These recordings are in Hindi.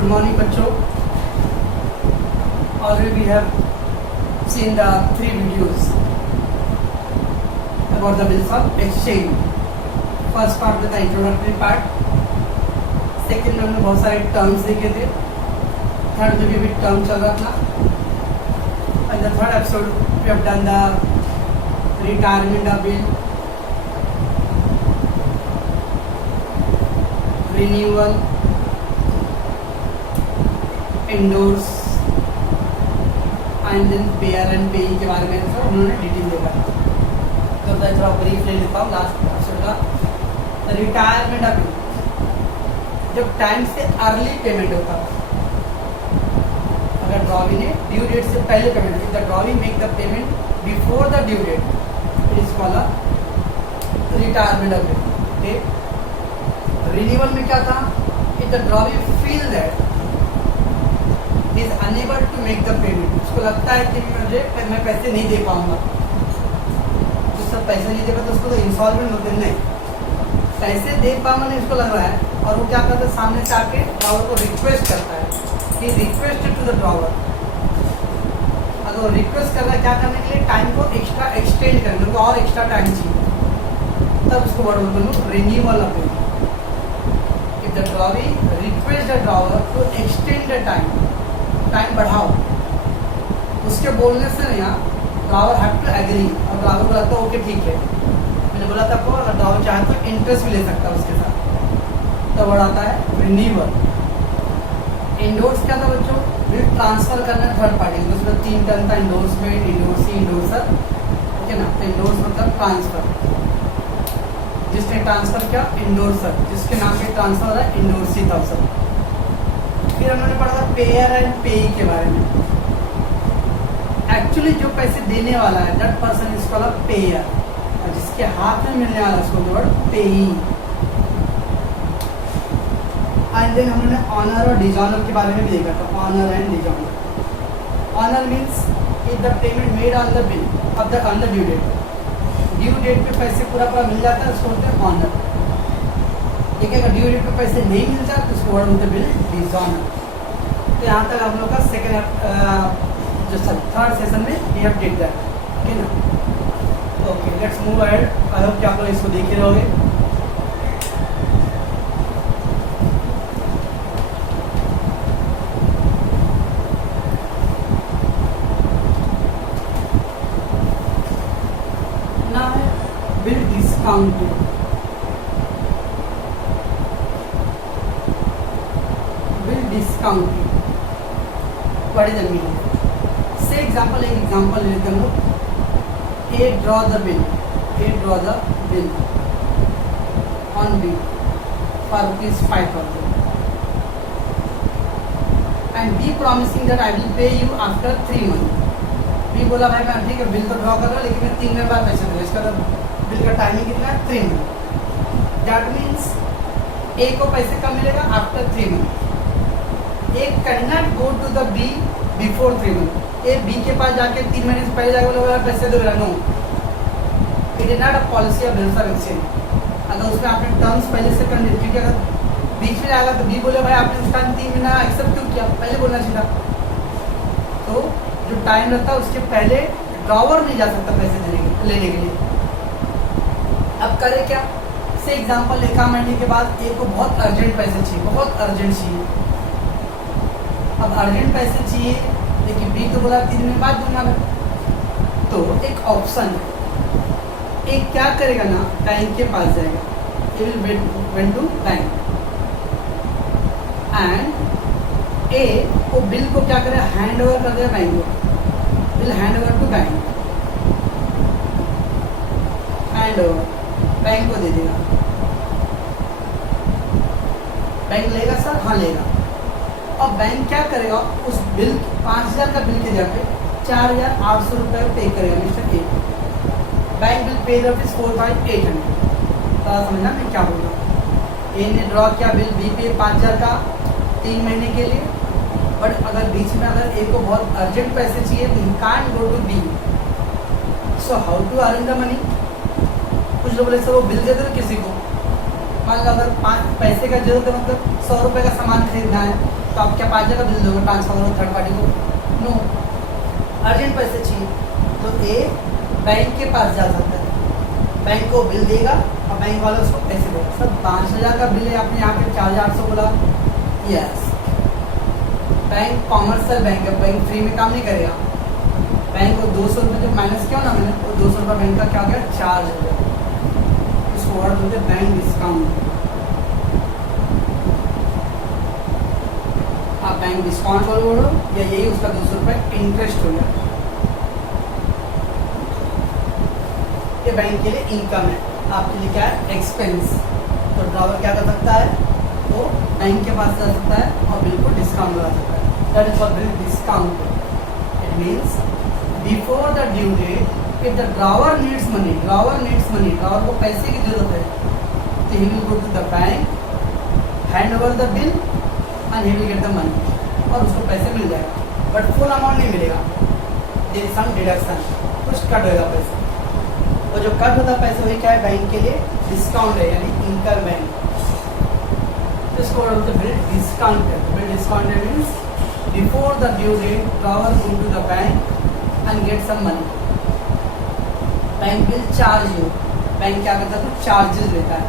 Good morning, बच्चों. Already we have seen the 3 videos about the bills of exchange. First part with the introductory part. Second में हमने बहुत सारे terms देखे थे. Third में भी term चल रहा था. And the third episode we have done the retirement of bill, renewal, endorse and then payer and payee के बारे में सब उन्होंने डिटेल देखा. तो मैं थोड़ा ब्रीफ ले लेता हूँ लास्ट एपिसोड का. रिटायरमेंट अभी जब टाइम से अर्ली पेमेंट होता है, अगर ड्रॉवी ने ड्यू डेट से पहले पेमेंट की, the drawee make the payment before the due date, it is called retirement अभी. रिन्यूअल में क्या था? If the drawee feel that is unable to make the payment, उसको लगता है कि मैं पैसे नहीं दे पाऊंगा, तो सब पैसे नहीं देगा तो उसको तो इंसॉल्वेंट होते नहीं, पैसे दे पाऊंगा नहीं उसको लग रहा है. और वो क्या करता है, सामने से आके ड्रॉवर को रिक्वेस्ट करता है कि रिक्वेस्ट टू द ड्रॉवर. अगर वो रिक्वेस्ट कर रहा है क्या करने के लिए, टाइम को एक्स्ट्रा एक्सटेंड करने को, और एक्स्ट्रा टाइम चाहिए, तब उसको वर्ड बोलते हैं renewal of payment. If the drawee request the drawer to extend the time बढ़ाओ, उसके बोलने से यहाँ ड्रावर हैव टू एग्री, और ड्रावर को लगता है ओके ठीक है. मैंने बोला था आपको, अगर ड्रावर चाहे तो इंटरेस्ट भी ले सकता है उसके साथ. तो वर्ड आता है रिन्यूअल. इंडोर्स क्या था बच्चों? बिल ट्रांसफर करना है थर्ड पार्टी. उसमें 3 टर्म था, इंडोर्समेंट, इंडोर्सी, इंडोर्सर. ओके ना. तो इंडोर्स मतलब ट्रांसफर. जिसने ट्रांसफर किया इंडोर्सर, जिसके नाम पे ट्रांसफर हो रहा है इंडोर्सी था सब. फिर हमने पढ़ा था पेयर एंड पेई के बारे में. एक्चुअली जो पैसे देने वाला है that person is called pair, और जिसके हाथ में मिलने वाला है उसको वर्ड पेई. एंड देन हमने ऑनर और डिजॉनर के बारे में भी देखा था. Honour and dishonour. Honour means if the payment made on the bill of the on the due date, due date पे पैसे पूरा मिल जाता है, उसको बोलते हैं ऑनर. ठीक है. अगर ड्यू डेट पे पैसे नहीं मिल जाए तो उसको वर्ड बोलते हैं बिल डिजॉनर. तो यहाँ तक हम लोग का सेकेंड जो थर्ड सेशन में we have did that. Okay ना. Okay, let's move ahead. I hope कि आप लोग इसको देख ही रहोगे. ना है बिल डिस्काउंटिंग. बिल डिस्काउंटिंग बड़े जमीन है. से एग्जाम्पल, एक एग्जाम्पल ले लेते हम लोग. A draw the bill, A draw the bill on bill for ₹5,000 and B promising that I will pay you after 3 months. B बोला भाई मैं ठीक है बिल तो ड्रॉ कर रहा हूँ, लेकिन मैं 3 महीने बाद पैसे दूंगा. इसका बिल का टाइमिंग कितना है? 3 months. दैट मीन्स ए को पैसे कब मिलेगा? After 3 months. A can not go to the B before 3 months. A B के पास जाके 3 महीने से पहले जाकर बोला पैसे दो. No, it is not a policy of bills of exchange. अगर उसमें आपने टर्म्स पहले से कर दी, क्योंकि अगर बीच में आएगा तो बी बोले भाई आपने उस टाइम 3 महीना एक्सेप्ट क्यों किया, पहले बोलना चाहिए. तो जो टाइम रहता है उसके पहले ड्रॉवर नहीं जा सकता पैसे लेने के लिए. अब करे क्या? से एग्जाम्पल, 1 महीने के बाद ए को बहुत अर्जेंट पैसे चाहिए, बहुत अर्जेंट चाहिए. अब अर्जेंट पैसे चाहिए, लेकिन बी तो बोला 3 महीने बाद दूंगा मैं. तो एक ऑप्शन है. एक क्या करेगा ना, बैंक के पास जाएगा. A will went to bank and A को बिल को क्या करेगा, हैंड ओवर कर देगा बैंक को. Bill hand over to bank, hand over bank को दे देगा. बैंक लेगा सर? हाँ लेगा. और बैंक क्या करेगा, उस बिल 5,000 का बिल के जगह पे 4,800 रुपये पे करेगा mister A. Bank bill pay ₹4,800. तो समझना मैं क्या बोल रहा हूँ. ए ने ड्रॉ किया बिल बी पे 5,000 का 3 महीने के लिए, बट अगर बीच में अगर ए को बहुत अर्जेंट पैसे चाहिए तो he can't go to B. So how to earn the money? कुछ लोग बोले सर वो बिल दे दो किसी को, मान लो अगर 5 पैसे का जरूरत है, मतलब 100 रुपये का सामान खरीदना है, तो आप क्या 5,000 का बिल दोगे ट्रांसफर करो थर्ड पार्टी को? नो। अर्जेंट पैसे चाहिए तो ए बैंक के पास जा सकता है, बैंक को बिल देगा और बैंक वाला उसको पैसे देगा। सर 5,000 का बिल है, आपने यहाँ पे 4,800 बोला। यस, बैंक कॉमर्शियल बैंक है, बैंक फ्री में काम नहीं करेगा। बैंक को 200 रुपये जब माइनस किया ना मैंने, तो 200 रुपये बैंक का क्या हो गया? चार्ज हो गया। इसको वर्ड बोलते हैं बैंक डिस्काउंट। आप बैंक डिस्काउंट बोलो या यही उसका 200 रुपये इंटरेस्ट हो गया। ये बैंक के लिए इनकम है, आपके लिए क्या है? एक्सपेंस। तो ड्रावर क्या कर सकता है? वो बैंक के पास जा सकता है और बिल को डिस्काउंट लगा सकता है। That is called bill discount. It means before the due date if the drawer needs money, drawer को पैसे की जरूरत है, तो he will go to the bank, hand over the bill and he will get the money, और उसको पैसे मिल जाएगा। बट फुल अमाउंट नहीं मिलेगा, देयर इज सम डिडक्शन, कुछ कट होगा पैसे। वो जो कट होता है पैसे वही क्या है? बैंक के लिए डिस्काउंट है, यानी इनकम बैंक। इसको बोलते हैं bill discounted. Bill discounted means before the due date drawer go to the bank and get some money. Bank will charge you, bank क्या करता है? तो चार्जेस लेता है,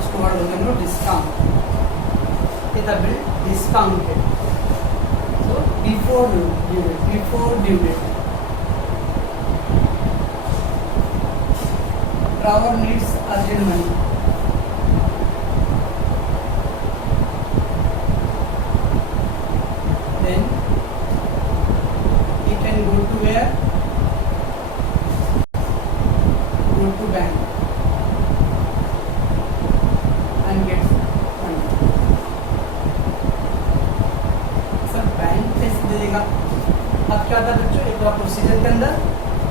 उसको वर्ड बोलते हैं discount. It the bill discounted. So before due date drawer needs urgent money, then he can go to where? Go to bank and get money. Sir bank कैसे दे देगा? अब क्या था बच्चों, एक बार प्रोसीजर के अंदर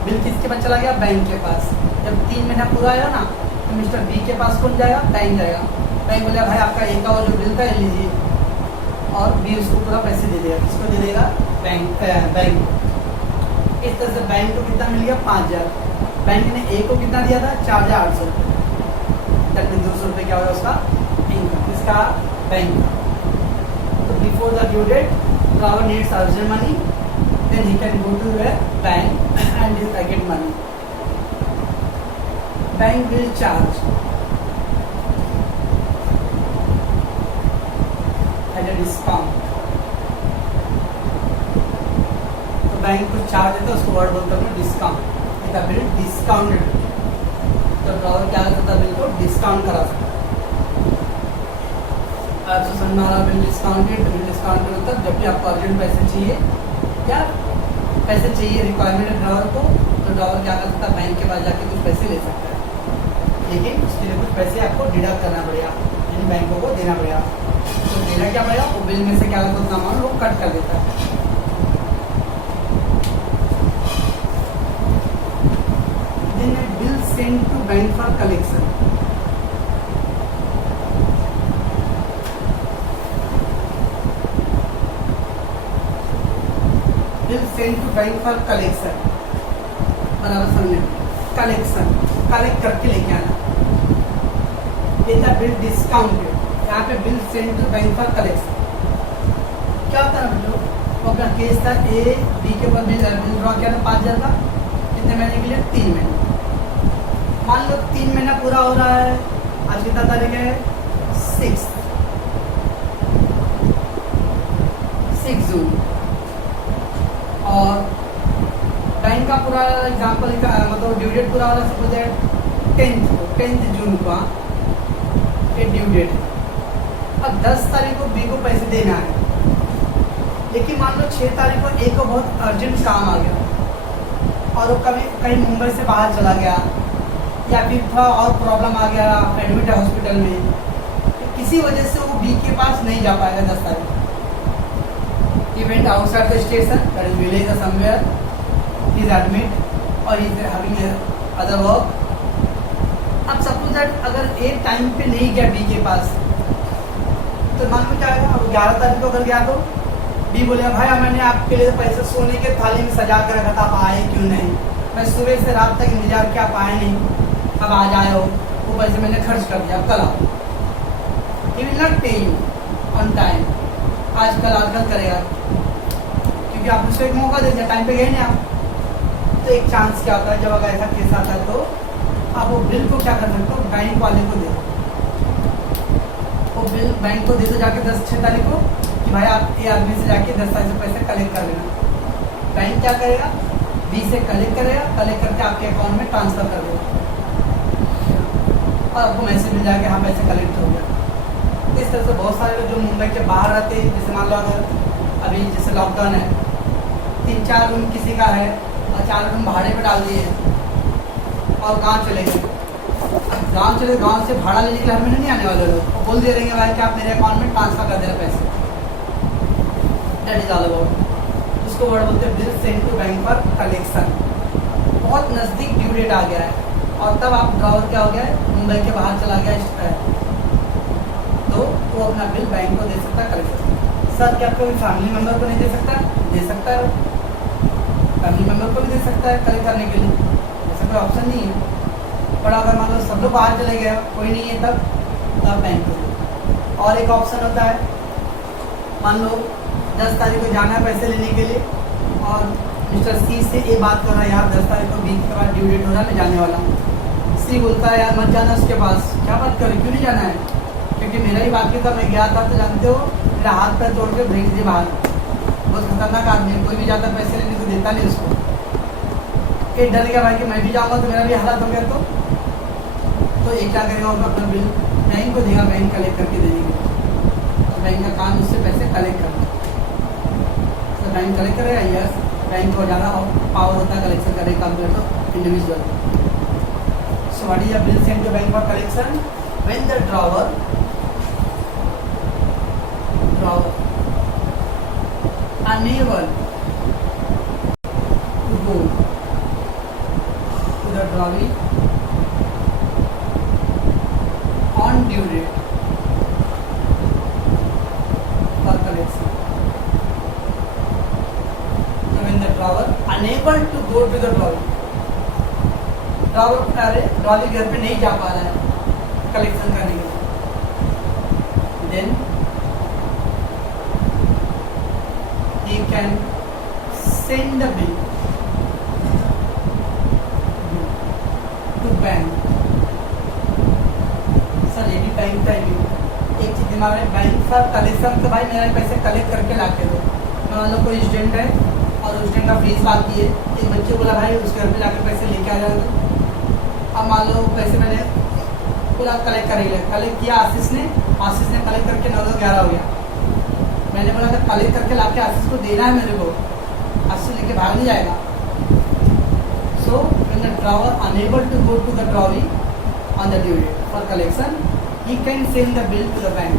बिल किसके पास चला गया? बैंक के पास। जब 3 महीना पूरा आया ना, तो मिस्टर बी के पास कौन जाएगा? बैंक जाएगा। बैंक बोलेगा भाई आपका एक का वो जो बिल था ले लीजिए, और बी उसको पूरा पैसे दे देगा। किसको दे देगा? बैंक को। इस तरह से बैंक को कितना मिल गया? 5,000। बैंक ने ए को कितना दिया था? 4,800। दैट मीन 200 रुपये क्या होगा उसका? इनकम। इसका बैंक का। तो before the due date drawer needs urgent money, then he can go to bank and get money. Bank will charge at a discount. तो बैंक को चार्ज देता है, उसको वर्ड बोलते हैं डिस्काउंट। It bill discounted. तो ड्रावर क्या करता है? बिल को डिस्काउंट करा सकता है। आपसे समझ में आ रहा? Bill discounted. बिल डिस्काउंटेड मतलब जब भी आपको अर्जेंट पैसे चाहिए या पैसे चाहिए, रिक्वायरमेंट है ड्रावर को, तो ड्रावर क्या कर सकता है? बैंक के पास जाके कुछ पैसे ले सकता है, लेकिन उसके लिए कुछ पैसे आपको डिडक्ट करना पड़ेगा, यानी बैंकों को देना पड़ेगा। तो देना क्या पड़ेगा? वो बिल में से क्या लगता है उतना अमाउंट वो कट कर देता है। Then a bill sent to bank for collection. Bill sent to bank for collection. बराबर समझे? कलेक्शन, कलेक्ट करके लेके आना। It the bill discounted. यहाँ पे bill send to bank for collection. क्या होता है बच्चों? वो अपना केस था, ए बी के ऊपर बिल ड्रॉ किया था 5,000 का। कितने महीने के लिए? 3 महीने। मान लो 3 महीना पूरा हो रहा है, आज कितना तारीख है? 6 जून। और बैंक का पूरा एग्जाम्पल मतलब ड्यू डेट पूरा हो रहा है, सपोज 10 जून का ये ड्यू डेट। अब 10 तारीख को बी को पैसे देना है, लेकिन मान लो 6 तारीख को ए को बहुत अर्जेंट काम आ गया और वो कहीं मुंबई से बाहर चला गया, या फिर थोड़ा और प्रॉब्लम आ गया, एडमिट है हॉस्पिटल में, तो किसी वजह से वो बी के पास नहीं जा पाएगा 10 तारीख। He went outside the station, that is village or somewhere. He is admit or he is having other work. अब सपोज दैट अगर ए टाइम पे नहीं गया बी के पास, तो मान लो क्या आएगा? अब 11 तारीख को अगर गया तो बी बोलेगा भाई मैंने आपके लिए पैसे सोने के थाली में सजा कर रखा था, आप आए क्यों नहीं? मैं सुबह से रात तक इंतजार किया, आप आए नहीं, अब आज आए हो, वो पैसे मैंने खर्च कर दिया, अब कल आओ। He will not pay you on time. आजकल करेगा, क्योंकि आपने उसको एक मौका दे दिया, टाइम पे गए नहीं आप। तो एक चांस क्या होता है, जब अगर ऐसा केस आता है तो आप वो बिल को क्या कर सकते हो, बैंक वाले को दे दो। वो बिल बैंक को दे दो जाके 6 तारीख को कि भाई आप ए आदमी से जाके 10 तारीख से पैसे कलेक्ट कर लेना। बैंक क्या करेगा, बी से कलेक्ट करेगा, कलेक्ट करके आपके अकाउंट में ट्रांसफर कर देगा और आपको मैसेज मिल जाएगा हाँ पैसे कलेक्ट हो गया। इस तरह से बहुत सारे लोग जो मुंबई के बाहर रहते हैं, जैसे मान लो अगर अभी जैसे लॉकडाउन है, 3-4 रूम किसी का है और 4 रूम भाड़े पर डाल दिए और गांव चले गए। गांव से भाड़ा लेने के लिए हमें नहीं आने वाले लोग, वो बोल दे रहे हैं भाई कि आप मेरे अकाउंट में ट्रांसफर कर देना पैसे। दैट इज ऑल अबाउट, उसको वर्ड बोलते हैं bill send to bank for collection. बहुत नज़दीक ड्यू डेट आ गया है और तब आप ड्रावर क्या हो गया है, मुंबई के बाहर चला गया तो वो अपना बिल बैंक को दे सकता है कलेक्टर। सर क्या कोई फैमिली मेम्बर को नहीं दे सकता? दे सकता है, फैमिली मेम्बर को भी दे सकता है कलेक्ट करने के लिए, ऐसा कोई ऑप्शन नहीं है। पर अगर मान लो सब लोग बाहर चले गए, कोई नहीं है तब बैंक को दे। और एक ऑप्शन होता है, मान लो 10 तारीख को जाना है पैसे लेने के लिए और मिस्टर सी से ये बात कर रहा है यार 10 तारीख को बीच के बाद ड्यू डेट हो रहा है, मैं जाने वाला हूँ। सी बोलता है यार मत जाना उसके पास। क्या बात करें, क्यों नहीं जाना है? क्योंकि मेरा ही बाकी था, मैं गया था तो जानते हो मेरा हाथ पैर तोड़ के भेज दिए बाहर। बहुत खतरनाक आदमी है, कोई भी जाता पैसे लेने तो देता नहीं उसको। एक डर गया भाई कि मैं भी जाऊँगा तो मेरा भी हालत हो गया तो ये क्या करेगा, उनका अपना बिल बैंक को देगा, बैंक कलेक्ट करके दे देंगे। तो बैंक का काम उससे पैसे कलेक्ट करना, तो बैंक कलेक्ट करेगा। यस, बैंक को ज़्यादा पावर होता है कलेक्शन करने का compare to individual. So what is a bill send to bank for collection? When the drawer unable to go to the drawing on due date for collection. So when the drawer unable to go to the drawing, drawer drawee घर पे नहीं जा पा रहा है कलेक्शन करने के लिए, then he can send the bill to bank. Sir ये भी बैंक का ही एक चीज दिमाग में, बैंक फॉर कलेक्शन तो भाई मेरे पैसे कलेक्ट करके लाके दो। मान लो कोई स्टूडेंट है और उस स्टूडेंट का फीस बाकी है, एक बच्चे बोला भाई उसके घर पे जाकर पैसे लेके आ जाओ। अब मान लो पैसे मैंने पूरा कलेक्ट कर लिया, कलेक्ट किया आशीष ने कलेक्ट करके 9-11 हो गया। मैंने बोला था कलेक्ट करके लाके आशीष को देना है मेरे को, आशीष लेके भाग नहीं जाएगा। So when the drawer unable to go to the drawing on the due date for collection, he can send the bill to the bank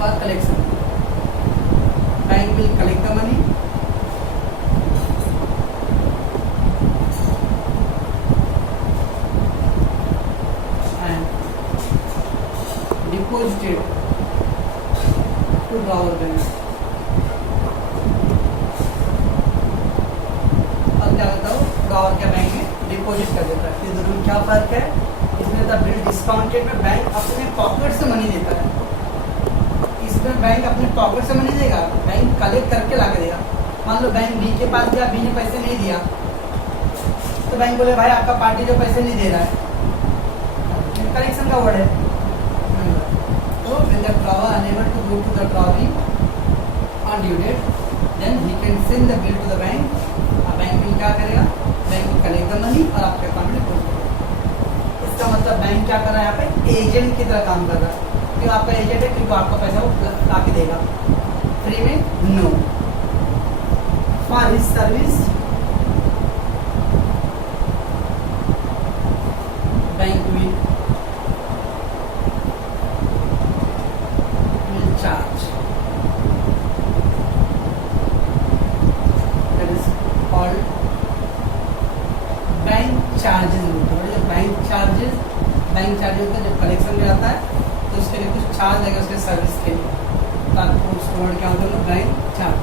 for collection. Bank will collect the money and deposited to drawer bank. अब क्या करता हूँ, ड्रावर के बैंक में डिपॉजिट कर देता है। ये दोनों क्या फर्क है? इसमें द बिल डिस्काउंटेड में बैंक अपने पॉकेट से मनी देता है, इसमें बैंक अपने पॉकेट से मनी देगा, बैंक कलेक्ट करके ला के देगा। मान लो बैंक बी के पास गया, बी ने पैसे नहीं दिया तो बैंक बोले भाई आपका पार्टी जो पैसे नहीं दे रहा है, कलेक्शन का वर्ड है। So when the drawer unable to go to the drawing on due date, then he can send the bill to the bank. Bank bill क्या करेगा, बैंक कलेक्ट द मनी और आपके अकाउंट में डिपॉजिट करेगा। इसका मतलब बैंक क्या कर रहा है, यहाँ पे एजेंट की तरह काम कर रहा है। क्यों आपका एजेंट है, क्योंकि आपका पैसा वो ला के देगा फ्री में? No, for his service bank will charge, that is called bank charges. Bank charges होता है जब कलेक्शन में आता है तो उसके लिए कुछ चार्ज लगेगा उसके सर्विस के लिए, तो आपको उसको वर्ड क्या होता है, बैंक चार्ज।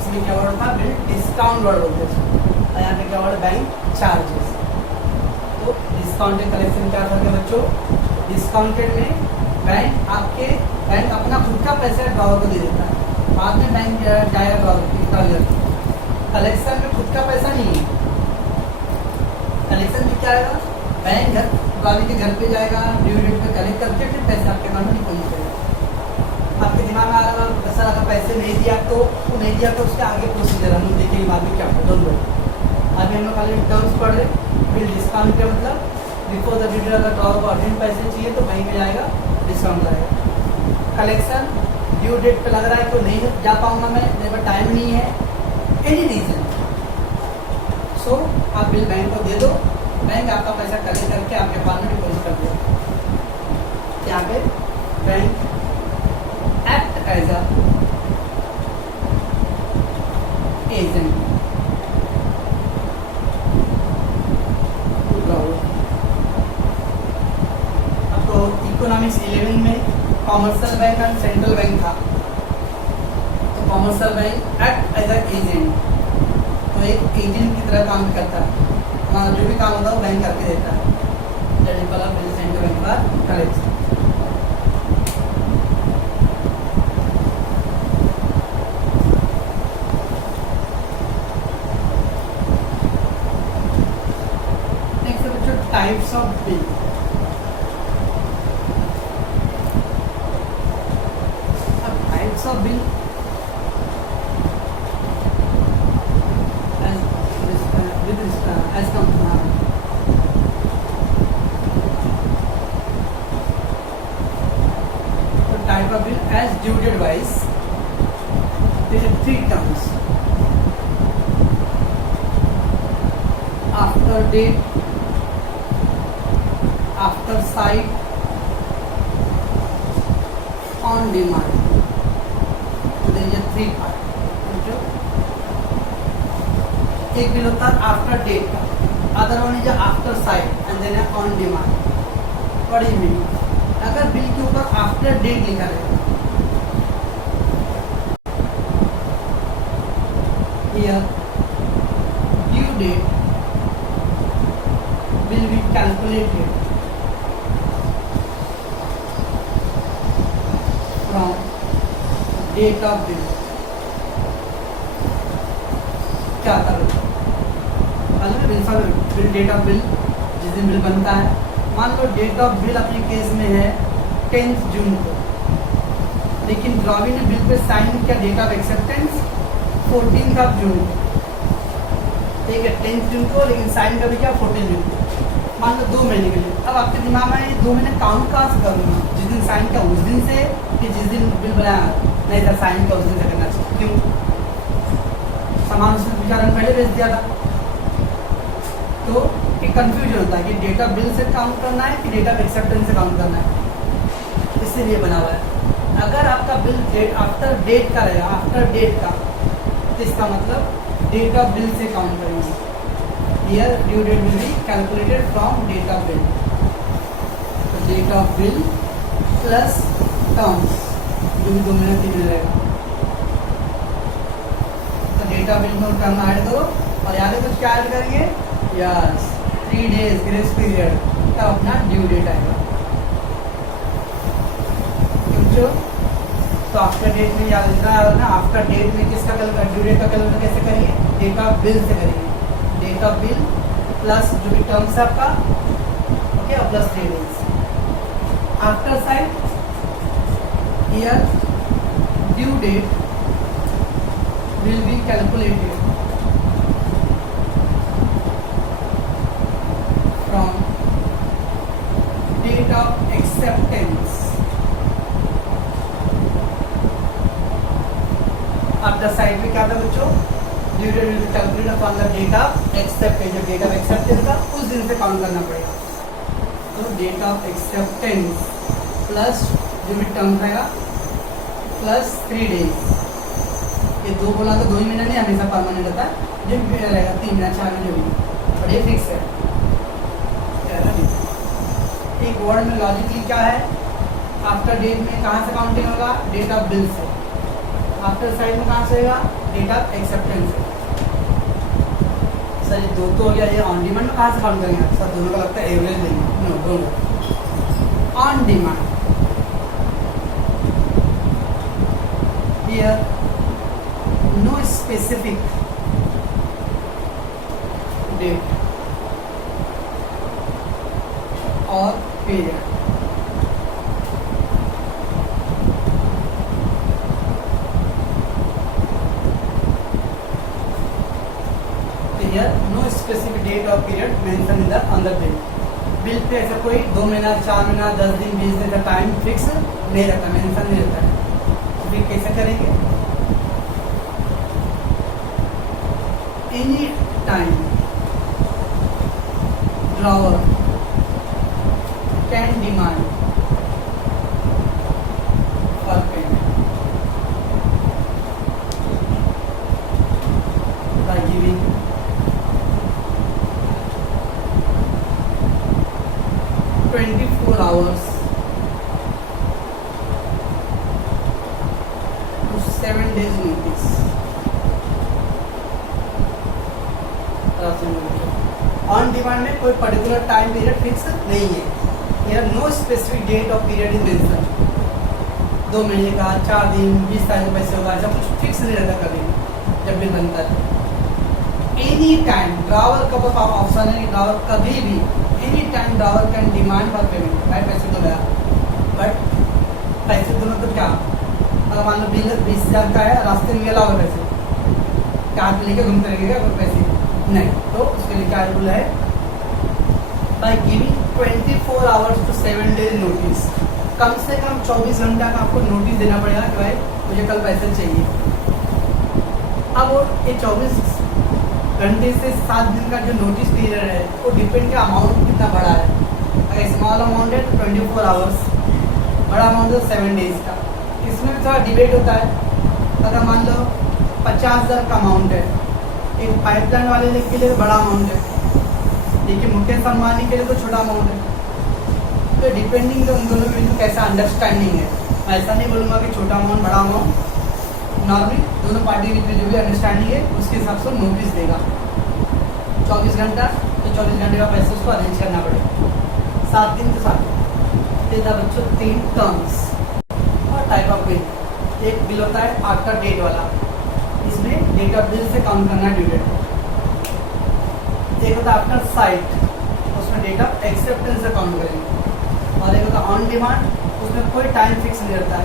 इसमें क्या वर्ड था, बिल डिस्काउंट वर्ड बोलते हैं, और यहाँ पे क्या वर्ड, बैंक चार्जेस। तो डिस्काउंटेड कलेक्शन क्या फर्क है बच्चों? डिस्काउंटेड में बैंक अपना खुद का पैसा ड्रॉवर को दे देता है, बाद में बैंक जाएगा ड्रॉवर। कलेक्शन में खुद का पैसा नहीं है, कलेक्शन में क्या आएगा, बैंक ड्रॉवर के घर पे जाएगा, ड्यू डेट पे कलेक्ट करके फिर पैसा आपके अकाउंट में डिपॉजिट करेगा। आपके दिमाग में आ रहा है सर अगर पैसे नहीं दिया तो वो नहीं दिया तो उसके आगे प्रोसीजर हम लोग देखेंगे बाद में क्या होगा। अभी हम लोग खाली टर्म्स पढ़ रहे, बिल डिस्काउंट का मतलब बिफोर द ड्यू डेट अगर ड्रॉवर को अर्जेंट पैसे चाहिए तो बैंक में जाएगा, डिस्काउंट आएगा। कलेक्शन ड्यू डेट पे लग रहा है कि नहीं जा पाऊंगा मैं, मेरे पास टाइम नहीं है, एनी रीजन, सो आप बिल बैंक को दे दो, बैंक आपका पैसा कलेक्ट करके आपके अकाउंट में डिपॉजिट कर देगा। यहाँ पे bank act as a agent. अब तो इकोनॉमिक्स 11 में commercial bank and central bank था, तो commercial bank act as a agent, तो एक एजेंट की तरह काम करता है, हमारा जो भी काम होता है वो बैंक करके देता है। सेंट्रल बैंक का कलेक्शन। नेक्स्ट बच्चों types of bill. Types of bill type of bill as due date wise, there are 3 terms: after date, after sight, on demand. So there are 3 parts. एक बिल होता है आफ्टर डेट का, other one is after sight and then on demand. What is meaning, अगर बिल के ऊपर आफ्टर डेट लिखा रहेगा, here due date will be calculated from date of bill. क्या आता है बिल डेट ऑफ बिल, जिस दिन बिल बनता है, मान लो डेट ऑफ बिल अपने केस में है 10 जून को, लेकिन ड्रॉवी ने बिल पे साइन किया डेट ऑफ एक्सेप्टेंस 14 जून को, ठीक है, 10 जून को, लेकिन साइन कभी किया 14 जून को, मान लो 2 महीने के लिए। अब आपके दिमाग में 2 महीने काउंट कहाँ से करूँगा, जिस दिन साइन किया उस दिन से कि जिस दिन बिल बनाया, नहीं था साइन किया उस दिन से करना चाहिए, क्यों, सामान उसने बेचारा पहले भेज दिया था, तो एक कंफ्यूजन होता है कि डेट ऑफ बिल से काउंट करना है कि डेट ऑफ एक्सेप्टेंस से काउंट करना है, इसीलिए बना हुआ है। अगर आपका बिल डेट आफ्टर डेट का रहेगा, आफ्टर डेट का, तो इसका मतलब डेट ऑफ बिल से काउंट करेंगे। Here due date will be calculated from date of bill, तो date of bill plus terms जो भी 2 महीने 3 महीने रहेगा, तो डेट ऑफ बिल में टर्म ऐड करो और यहाँ पे कुछ क्या ऐड करेंगे, यस 3 डेज ग्रेस पीरियड, तब अपना ड्यू डेट आएगा। क्यों, तो आफ्टर डेट में याद रखना है ना, आफ्टर डेट में किसका कलर, ड्यू डेट का कलर कैसे करेंगे, डेट ऑफ बिल से करेंगे, डेट ऑफ बिल प्लस जो भी टर्म्स है आपका, ओके, और plus 3 days. After sight, here due date will be calculated from date of acceptance after sight में क्या था बच्चों, due date will be calculated upon the date of acceptance, जो डेट ऑफ एक्सेप्टेंस का उस दिन से काउंट करना पड़ेगा, तो डेट ऑफ एक्सेप्टेंस प्लस जो भी टर्म रहेगा प्लस 3 डेज। ये 2 बोला तो 2 ही महीना नहीं, हमेशा परमानेंट होता है, जो भी रहेगा 3 महीना 4 महीने जो भी, और ये फिक्स है। एक वर्ड में लॉजिकली क्या है, आफ्टर डेट में कहाँ से काउंटिंग होगा, डेट ऑफ बिल से, आफ्टर साइड में कहाँ से होगा, डेट ऑफ एक्सेप्टेंस से। सर ये 2 तो हो गया, ये ऑन डिमांड में कहाँ से काउंट करेंगे सर, दोनों का लगता है एवरेज लेंगे, नो दोनों on demand, here no specific date or period. Here no specific date or period mentioned in the on the bill. Bill pay ऐसा कोई 2 महीना 4 महीना 10 दिन 20 दिन का टाइम फिक्स नहीं रहता, मेंशन नहीं रहता है। तो फिर कैसे करेंगे? Any time drawer can demand for payment by giving hours to 7 days notice. On demand में कोई पर्टिकुलर टाइम पीरियड फिक्स नहीं है। Here no specific date or period is mentioned. 2 महीने का 4 दिन 20 तारीख को पैसे होगा, ऐसा कुछ फिक्स नहीं रहता कभी जब बिल बनता है। एनी टाइम ड्रावर का ऑप्शन है, ड्रावर कभी भी any time drawer can demand for payment. भाई पैसे दो गया, बट पैसे दोनों तो क्या, अगर मान लो बिल 20,000 का है, रास्ते में मिला हुआ पैसे, क्या हाथ लेके घूमते रहेगा कोई पैसे नहीं, तो उसके लिए क्या रूल है? By giving 24 hours to 7 days notice. कम से कम 24 घंटा का आपको नोटिस देना पड़ेगा कि भाई मुझे कल पैसे चाहिए। अब वो ये 24 घंटे से 7 दिन का जो नोटिस पीरियड है वो डिपेंड के अमाउंट कितना बड़ा है। अगर स्मॉल अमाउंट है तो 24 आवर्स, बड़ा अमाउंट है 7 डेज का। इसमें थोड़ा डिबेट होता है। अगर मान लो 50,000 का अमाउंट है, एक पाइपलाइन वाले के लिए बड़ा अमाउंट है, लेकिन मुकेश अंबानी के लिए तो छोटा अमाउंट है। तो डिपेंडिंग उन दोनों के बीच कैसा अंडरस्टैंडिंग है। मैं ऐसा नहीं बोलूँगा कि छोटा अमाउंट बड़ा अमाउंट, नॉर्मली दोनों पार्टी के बीच जो भी अंडरस्टैंडिंग है उसके हिसाब से नोटिस देगा। 24 घंटा तो 24 घंटे का पैसा उसको अरेंज करना पड़ेगा। 7 दिन तो 7 देता बच्चों 3 टर्म्स और टाइप ऑफ बिल। एक बिल होता है आफ्टर डेट वाला, इसमें डेट ऑफ बिल से काउंट करना ड्यू डेट। एक होता है आफ्टर साइट, उसमें डेट ऑफ एक्सेप्टेंस से काउंट करेंगे। और एक होता है ऑन डिमांड, उसमें कोई टाइम फिक्स नहीं रहता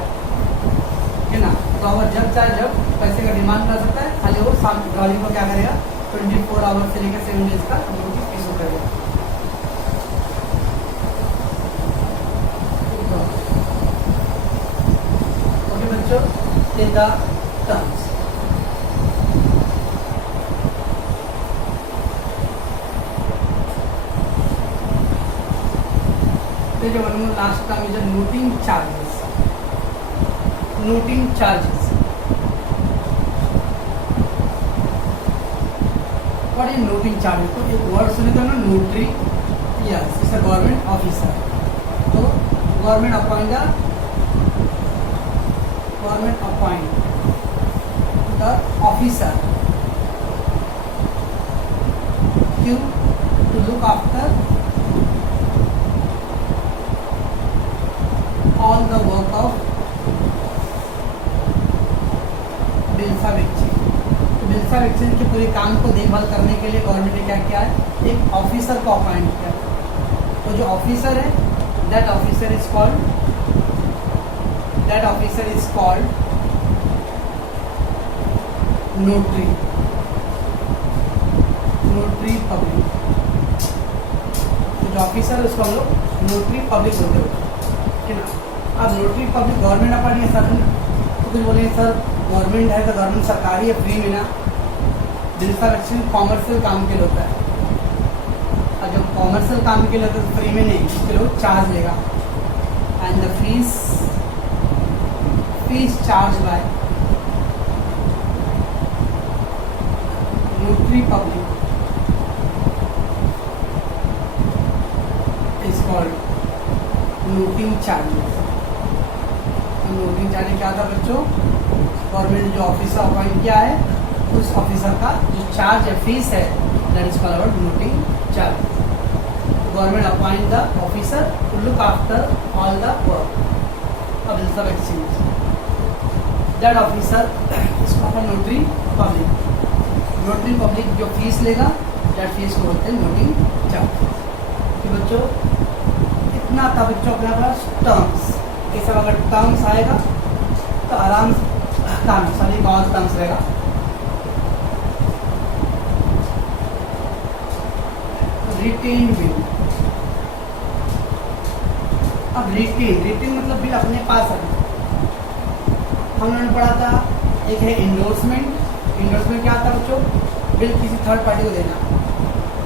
है ना। तो वो जब चाहे जब पैसे का डिमांड कर सकता है, खाली वो गाड़ी को क्या करेगा 24 आवर्स से लेकर 7 डेज का नोटिस इशू करेगा। ओके बच्चों, ये द टर्म्स। जो last term is noting charges. Noting charges, what is noting charges? तो एक वर्ड सुने तो ना, notary, yes is a government officer. तो गवर्नमेंट अपॉइंट द ऑफिसर क्यों? To look after all the work of bills of exchange. तो बिल्स ऑफ एक्सचेंज के पूरे काम को देखभाल करने के लिए गवर्नमेंट ने क्या किया है? एक ऑफिसर को अपॉइंट किया। तो जो ऑफिसर है, that officer is called notary public. तो जो ऑफिसर है उसको हम लोग नोटरी पब्लिक बोलते हैं, ठीक है ना। अब नोटरी पब्लिक गवर्नमेंट अपॉइंट है सर, तो कुछ बोलेंगे सर गवर्नमेंट है तो गवर्नमेंट सरकारी है, फ्री में ना। बिल्स ऑफ एक्सचेंज कॉमर्शियल काम के लिए होता है, और जब कॉमर्शियल काम के लिए होता है तो फ्री में नहीं, उसके लोग चार्ज लेगा। And the fees charge by notary public is called noting charges. Noting charge क्या था बच्चों? गवर्नमेंट ने जो ऑफिसर अपॉइंट किया है उस ऑफिसर का जो चार्ज है, फीस है, that is called noting charge. Government appoint the officer to look after all the work of bills of exchange. That officer, इसको अपन नोटरी पब्लिक, नोटरी पब्लिक जो फीस लेगा दैट फीस को बोलते हैं नोटिंग चार्ज। कि बच्चों इतना था बच्चों अपने पास टर्म्स, ये सब अगर टर्म्स आएगा तो आराम से काम सारी बहुत टर्म्स रहेगा। रिटेन बिल, अब रिटेन मतलब बिल अपने पास है। हम लोगों ने पढ़ा था एक है इंडोर्समेंट, इंडोर्समेंट क्या आता है बच्चों, बिल किसी थर्ड पार्टी को देना।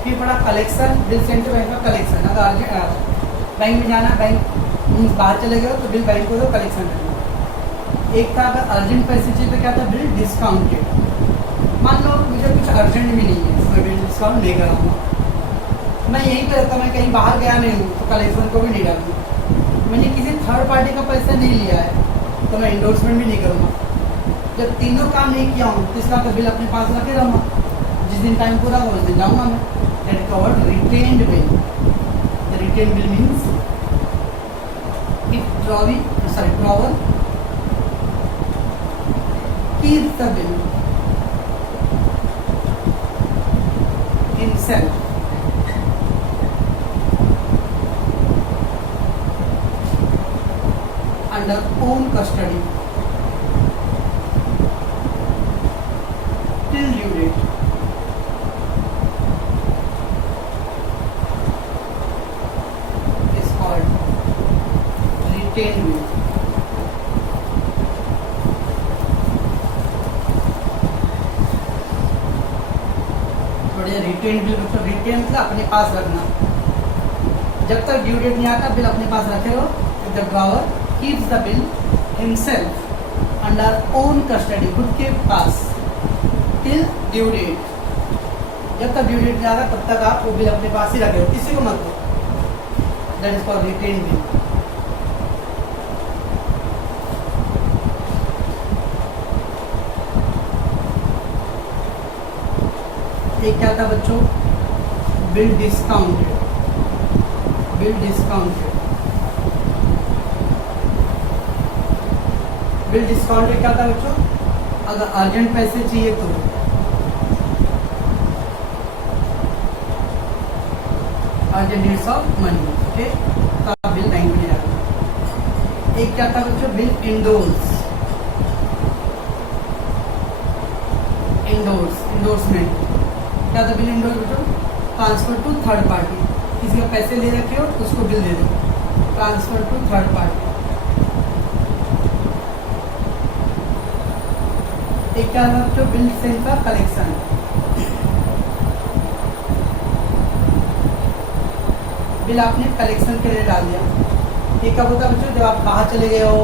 फिर पढ़ा कलेक्शन, बिल सेंट्रल बैंक का कलेक्शन, अगर बैंक में जाना, बैंक बाहर चले गए तो बिल बैंक को दो, कलेक्शन करना। एक था अगर अर्जेंट पैसे चाहिए तो क्या था, बिल डिस्काउंटेड। मान लो मुझे कुछ अर्जेंट भी नहीं है, मैं बिल डिस्काउंट नहीं कराऊंगा, मैं यहीं पर रहता, मैं कहीं बाहर गया नहीं हूँ तो कलेक्शन को भी नहीं डालूंगा। मैंने किसी थर्ड पार्टी का पैसा नहीं लिया है तो मैं इंडोर्समेंट भी नहीं करूँगा। जब तीनों काम नहीं किया हूँ तो इसका तो बिल अपने पास रखे रहूँगा, जिस दिन टाइम पूरा होगा उस दिन जाऊँगा मैं। That covered retained bill. The retained bill means if drawer keeps the bill himself under own custody till due date. Is called retained bill. Retain bill मतलब रिटेन मतलब अपने पास रखना, जब तक ड्यू डेट नहीं आता बिल अपने पास रखे रहो। The drawer keeps the bill himself under own custody, खुद के पास, टिल ड्यू डेट, जब तक ड्यू डेट नहीं आता तब तक आप वो बिल अपने पास ही रखे हो, किसी को मत दो। That is called retain bill. एक क्या था बच्चों, bill discounted, bill discounted. Bill discounted क्या था बच्चों, अगर अर्जेंट पैसे चाहिए तो urgent needs of money, okay, तो आप बिल बैंक में जाना। एक क्या था बच्चों, बिल इंडोर्स, इंडोर्समेंट क्या था, बिल इंडोर्स बच्चों, ट्रांसफर टू थर्ड पार्टी, किसी का पैसे ले रखे हो तो उसको बिल दे दो, ट्रांसफर टू थर्ड पार्टी। एक क्या था बच्चों, बिल सेंड का कलेक्शन, बिल आपने कलेक्शन के लिए डाल दिया। ये कब होता है बच्चों, जब आप बाहर चले गए हो,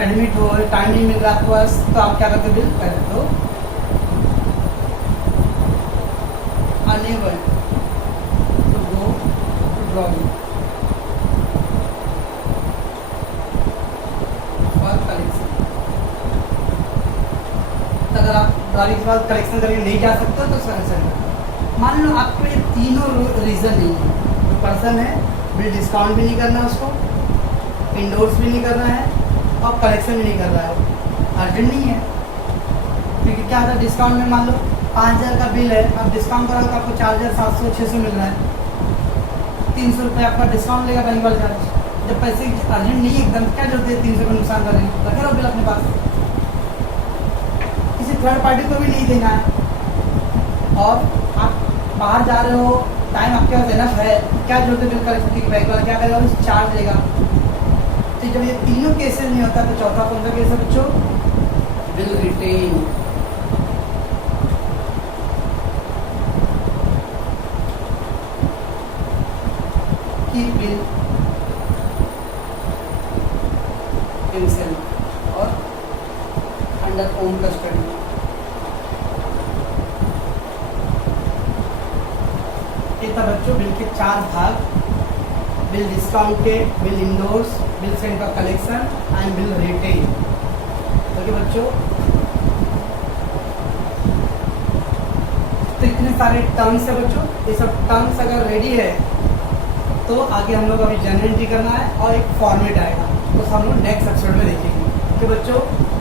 एडमिट हो, टाइम नहीं मिल रहा आपके पास, तो आप क्या करते हो, बिल कर देते हो। Unable to go to drawing for collection। अगर आप ड्राइविंग के बाद कलेक्शन करके नहीं जा सकते तो सर मान लो आपको ये तीनों रीज़न नहीं है, जो पर्सन है बिल डिस्काउंट भी नहीं करना, उसको इंडोर्स भी नहीं करना है और कलेक्शन भी नहीं कर रहा है, अर्जेंट नहीं है। क्योंकि क्या होता है, डिस्काउंट में मान लो 5,000 का बिल है, अब डिस्काउंट करोगे तो आपको 4,700 600 मिल रहा है, 300 रुपये आपका डिस्काउंट लेगा बैंक वाला चार्ज। जब पैसे अर्जेंट नहीं है एकदम, क्या जरूरत है 300 का नुकसान करेंगे, रखे रहो बिल अपने पास, किसी थर्ड पार्टी को भी नहीं देना है। और आप बाहर जा रहे हो, टाइम आपके पास इनफ है, क्या जरूरत है बिल कलेक्शन की, बैंक वाला क्या करेगा, चार्ज देगा। तो जब ये तीनों केसेस नहीं होता तो चौथा कौन सा केस है बच्चों, बिल रिटेन। बिल himself और अंडर ओन कस्टडी। ये था बच्चों बिल के 4 भाग, bill discounted, bill endorse, bill send for collection and bill retain. Okay बच्चों, तो इतने सारे टर्म्स है बच्चों, ये सब टर्म्स अगर रेडी है तो आगे हम लोग अभी जनरल एंट्री करना है और एक फॉर्मेट आएगा, तो हम लोग नेक्स्ट एपिसोड में देखेंगे। ओके बच्चों,